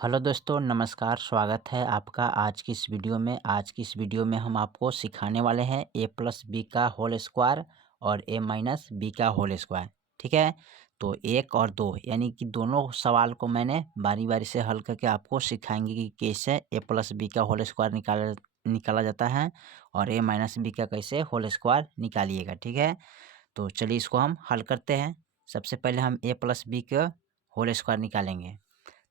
Hello दोस्तों, नमस्कार। स्वागत है आपका आज की इस वीडियो में। आज की इस वीडियो में हम आपको सिखाने वाले हैं ए प्लस बी का होल स्क्वायर और ए माइनस बी का होल स्क्वायर। ठीक है, तो एक और दो यानी कि दोनों सवाल को मैंने बारी बारी से हल करके आपको सिखाएंगे कि कैसे ए प्लस बी का होल स्क्वायर निकाला जाता है और ए माइनस बी का कैसे होल स्क्वायर निकालिएगा। ठीक है, तो चलिए इसको हम हल करते हैं। सबसे पहले हम ए प्लस बी का होल स्क्वायर निकालेंगे।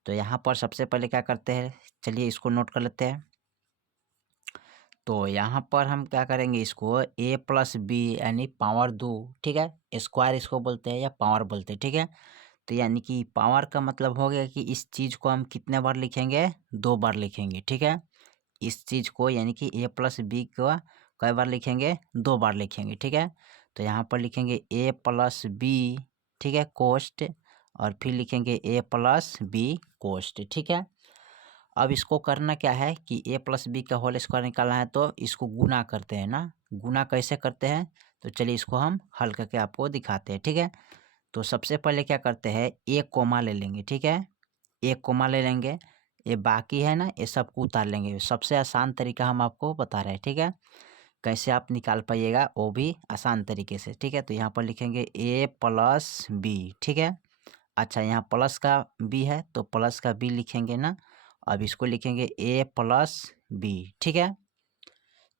तो यहाँ पर सबसे पहले क्या करते हैं, चलिए इसको नोट कर लेते हैं। तो यहाँ पर हम क्या करेंगे, इसको ए प्लस बी यानी पावर दो। ठीक है, स्क्वायर इसको बोलते हैं या पावर बोलते हैं। ठीक है, तो यानी कि पावर का मतलब हो गया कि इस चीज़ को हम कितने बार लिखेंगे, दो बार लिखेंगे। ठीक है, इस चीज़ को यानी कि ए प्लस बी को कई बार लिखेंगे, दो बार लिखेंगे। ठीक है, तो यहाँ पर लिखेंगे ए प्लस बी, ठीक है, कोस्ट, और फिर लिखेंगे ए प्लस बी कोस्ट। ठीक है, अब इसको करना क्या है कि ए प्लस बी का होल स्क्वायर निकालना है, तो इसको गुना करते हैं ना। गुना कैसे करते हैं, तो चलिए इसको हम हल करके आपको दिखाते हैं। ठीक है, तो सबसे पहले क्या करते हैं, एक कोमा ले लेंगे। ठीक है, एक कोमा ले लेंगे, ये बाकी है ना, ये सबको उतार लेंगे। सबसे आसान तरीका हम आपको बता रहे हैं। ठीक है, कैसे आप निकाल पाइएगा वो भी आसान तरीके से। ठीक है, तो यहाँ पर लिखेंगे ए प्लस बी। ठीक है, अच्छा यहाँ प्लस का बी है तो प्लस का बी लिखेंगे ना। अब इसको लिखेंगे ए प्लस बी। ठीक है,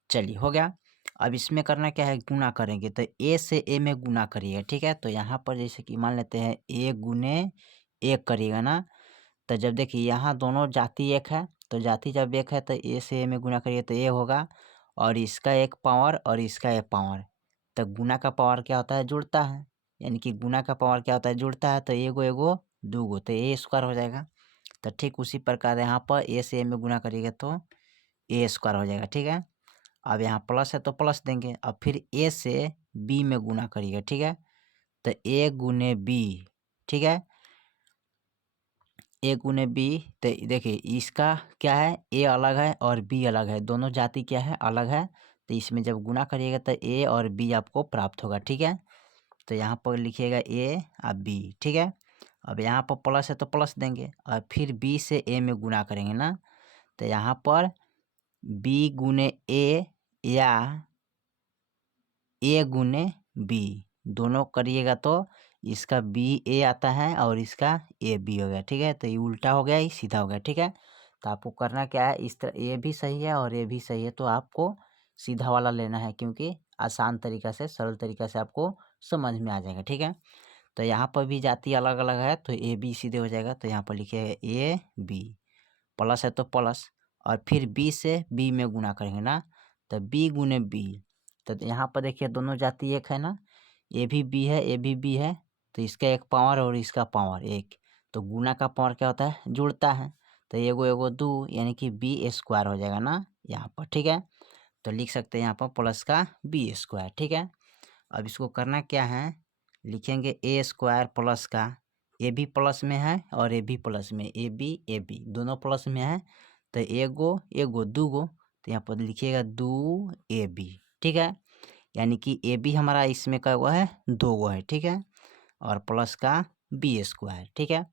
चलिए हो गया। अब इसमें करना क्या है, गुना करेंगे, तो ए से ए में गुना करिएगा। ठीक है, तो यहाँ पर जैसे कि मान लेते हैं ए गुने एक करिएगा ना, तो जब देखिए यहाँ दोनों जाति एक है, तो जाति जब एक है तो ए से ए में गुना करिए तो ए होगा, और इसका एक पावर और इसका एक पावर। तो गुना का पावर क्या होता है, जुड़ता है, यानी कि गुना का पावर क्या होता है, जुड़ता है। तो एगो एगो दूगो तो ए स्क्वायर हो जाएगा। तो ठीक उसी प्रकार यहाँ पर ए से ए में गुना करिएगा तो ए स्क्वायर हो जाएगा। ठीक है, अब यहाँ प्लस है तो प्लस देंगे। अब फिर ए से बी में गुना करिएगा। ठीक है, तो ए गुने बी। ठीक है, ए गुने बी, तो देखिए इसका क्या है, ए अलग है और बी अलग है, दोनों जाति क्या है, अलग है। तो इसमें जब गुना करिएगा तो ए और बी आपको प्राप्त होगा। ठीक है, तो यहाँ पर लिखिएगा ए और बी। ठीक है, अब यहाँ पर प्लस है तो प्लस देंगे, और फिर बी से ए में गुना करेंगे ना, तो यहाँ पर बी गुने ए या ए गुने बी दोनों करिएगा तो इसका बी ए आता है और इसका ए बी हो गया। ठीक है, तो ये उल्टा हो गया, ये सीधा हो गया। ठीक है, तो आपको करना क्या है, इस तरह ए भी सही है और ए भी सही है, तो आपको सीधा वाला लेना है, क्योंकि आसान तरीका से, सरल तरीका से आपको समझ में आ जाएगा। ठीक है, तो यहाँ पर भी जाति अलग अलग है तो ए बी सीधे हो जाएगा। तो यहाँ पर लिखिएगा ए बी, प्लस है तो प्लस, और फिर बी से बी में गुना करेंगे ना, तो बी गुने बी। तो यहाँ पर देखिए दोनों जाति एक है ना, ए भी बी है, ए भी बी है, तो इसका एक पावर और इसका पावर एक। तो गुना का पावर क्या होता है, जुड़ता है। तो एगो एगो दो यानी कि बी स्क्वायर हो जाएगा ना यहाँ पर। ठीक है, तो लिख सकते हैं यहाँ पर प्लस का बी स्क्वायर। ठीक है, अब इसको करना क्या है, लिखेंगे ए स्क्वायर प्लस का, ए भी प्लस में है और ए भी प्लस में, ए बी दोनों प्लस में है, तो एगो एगो दूगो, तो यहाँ पर लिखिएगा दो ए बी। ठीक है, यानी कि ए बी हमारा इसमें का हुआ है, दो गो है। ठीक है, और प्लस का बी स्क्वायर। ठीक है,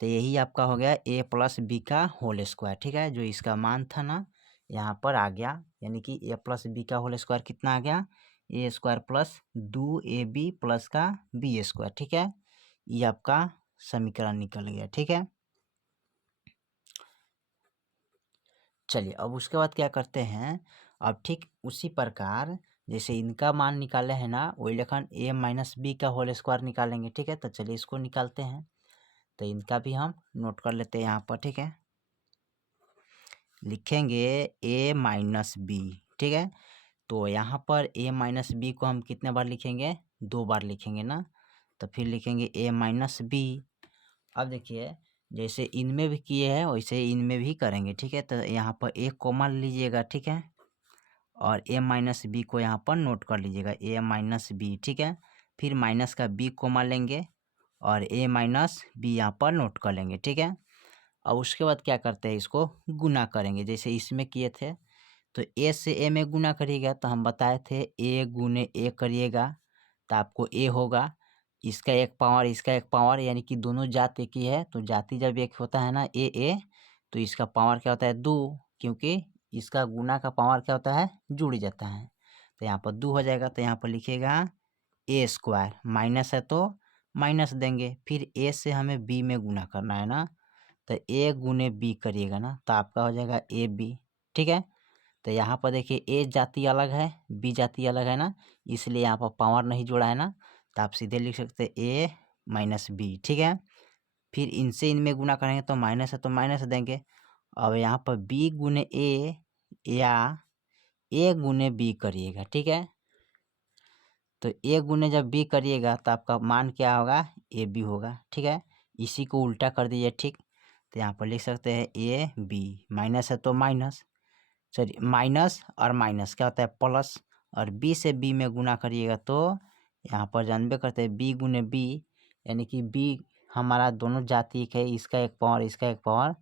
तो यही आपका हो गया ए प्लस बी का होल स्क्वायर। ठीक है, जो इसका मान था ना यहाँ पर आ गया, यानी कि ए प्लस बी का होल स्क्वायर कितना आ गया, ए स्क्वायर प्लस दो ए बी प्लस का बी स्क्वायर। ठीक है, ये आपका समीकरण निकल गया। ठीक है, चलिए अब उसके बाद क्या करते हैं, अब ठीक उसी प्रकार जैसे इनका मान निकाले हैं ना, वही लेखन ए माइनस बी का होल स्क्वायर निकालेंगे। ठीक है, तो चलिए इसको निकालते हैं। तो इनका भी हम नोट कर लेते हैं यहाँ पर। ठीक है, लिखेंगे ए माइनस बी। ठीक है, तो यहाँ पर ए माइनस बी को हम कितने बार लिखेंगे, दो बार लिखेंगे ना, तो फिर लिखेंगे ए माइनस बी। अब देखिए जैसे इनमें भी किए हैं वैसे इनमें भी करेंगे। ठीक है, तो यहाँ पर एक कॉमा लीजिएगा। ठीक है, और ए माइनस बी को यहाँ पर नोट कर लीजिएगा, ए माइनस बी। ठीक है, फिर माइनस का बी कॉमा लेंगे और ए माइनस बी यहाँ पर नोट कर लेंगे। ठीक है, अब उसके बाद क्या करते हैं, इसको गुना करेंगे जैसे इसमें किए थे। तो ए से ए में गुना करिएगा, तो हम बताए थे ए गुने ए करिएगा तो आपको ए होगा, इसका एक पावर इसका एक पावर, यानी कि दोनों जाति एक ही है, तो जाति जब एक होता है ना ए ए, तो इसका पावर क्या होता है 2, क्योंकि इसका गुना का पावर क्या होता है जुड़ जाता है। तो यहाँ पर 2 हो जाएगा, तो यहाँ पर लिखिएगा ए स्क्वायर, माइनस है तो माइनस देंगे, फिर ए से हमें बी में गुना करना है ना, तो ए गुने बी करिएगा ना, तो आपका हो जाएगा ए बी। ठीक है, तो यहाँ पर देखिए ए जाति अलग है, बी जाति अलग है ना, इसलिए यहाँ पर पावर नहीं जोड़ा है ना, तो आप सीधे लिख सकते हैं ए माइनस बी। ठीक है, फिर इनसे इनमें गुना करेंगे तो माइनस है तो माइनस देंगे। अब यहाँ पर बी गुने ए या ए गुने बी करिएगा। ठीक है, तो ए गुने जब बी करिएगा तो आपका मान क्या होगा ए बी होगा। ठीक है, इसी को उल्टा कर दीजिए। ठीक, तो यहाँ पर लिख सकते हैं ए बी, माइनस है तो माइनस, सॉरी माइनस और माइनस क्या होता है प्लस, और बी से बी में गुना करिएगा तो यहाँ पर जानबे करते हैं बी गुने बी, यानी कि बी हमारा दोनों जाति एक है, इसका एक पावर इसका एक पावर,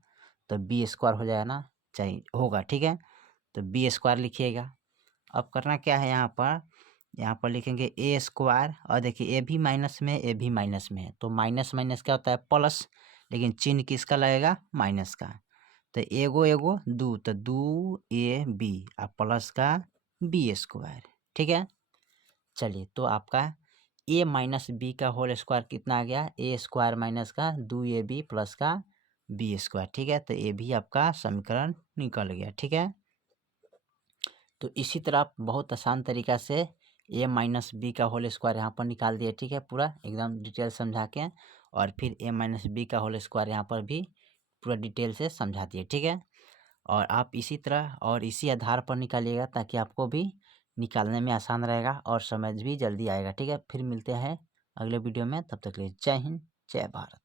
तो बी स्क्वायर हो जाएगा ना, चाहिए होगा। ठीक है, तो बी स्क्वायर लिखिएगा। अब करना क्या है, यहाँ पर लिखेंगे ए स्क्वायर, और देखिए ए भी माइनस में ए भी माइनस में है, तो माइनस माइनस क्या होता है प्लस, लेकिन चिन्ह किसका लगेगा माइनस का, तो एगो एगो दू, तो दू ए बी और प्लस का बी स्क्वायर। ठीक है, चलिए तो आपका ए माइनस बी का होल स्क्वायर कितना आ गया, ए स्क्वायर माइनस का दू ए बी प्लस का बी स्क्वायर। ठीक है, तो ये भी आपका समीकरण निकल गया। ठीक है, तो इसी तरह आप बहुत आसान तरीका से ए माइनस बी का होल स्क्वायर यहाँ पर निकाल दिए। ठीक है, पूरा एकदम डिटेल समझा के, और फिर ए माइनस बी का होल स्क्वायर यहाँ पर भी पूरा डिटेल से समझा दिए। ठीक है, और आप इसी तरह और इसी आधार पर निकालिएगा ताकि आपको भी निकालने में आसान रहेगा और समझ भी जल्दी आएगा। ठीक है, फिर मिलते हैं अगले वीडियो में, तब तक के लिए जय हिंद जय भारत।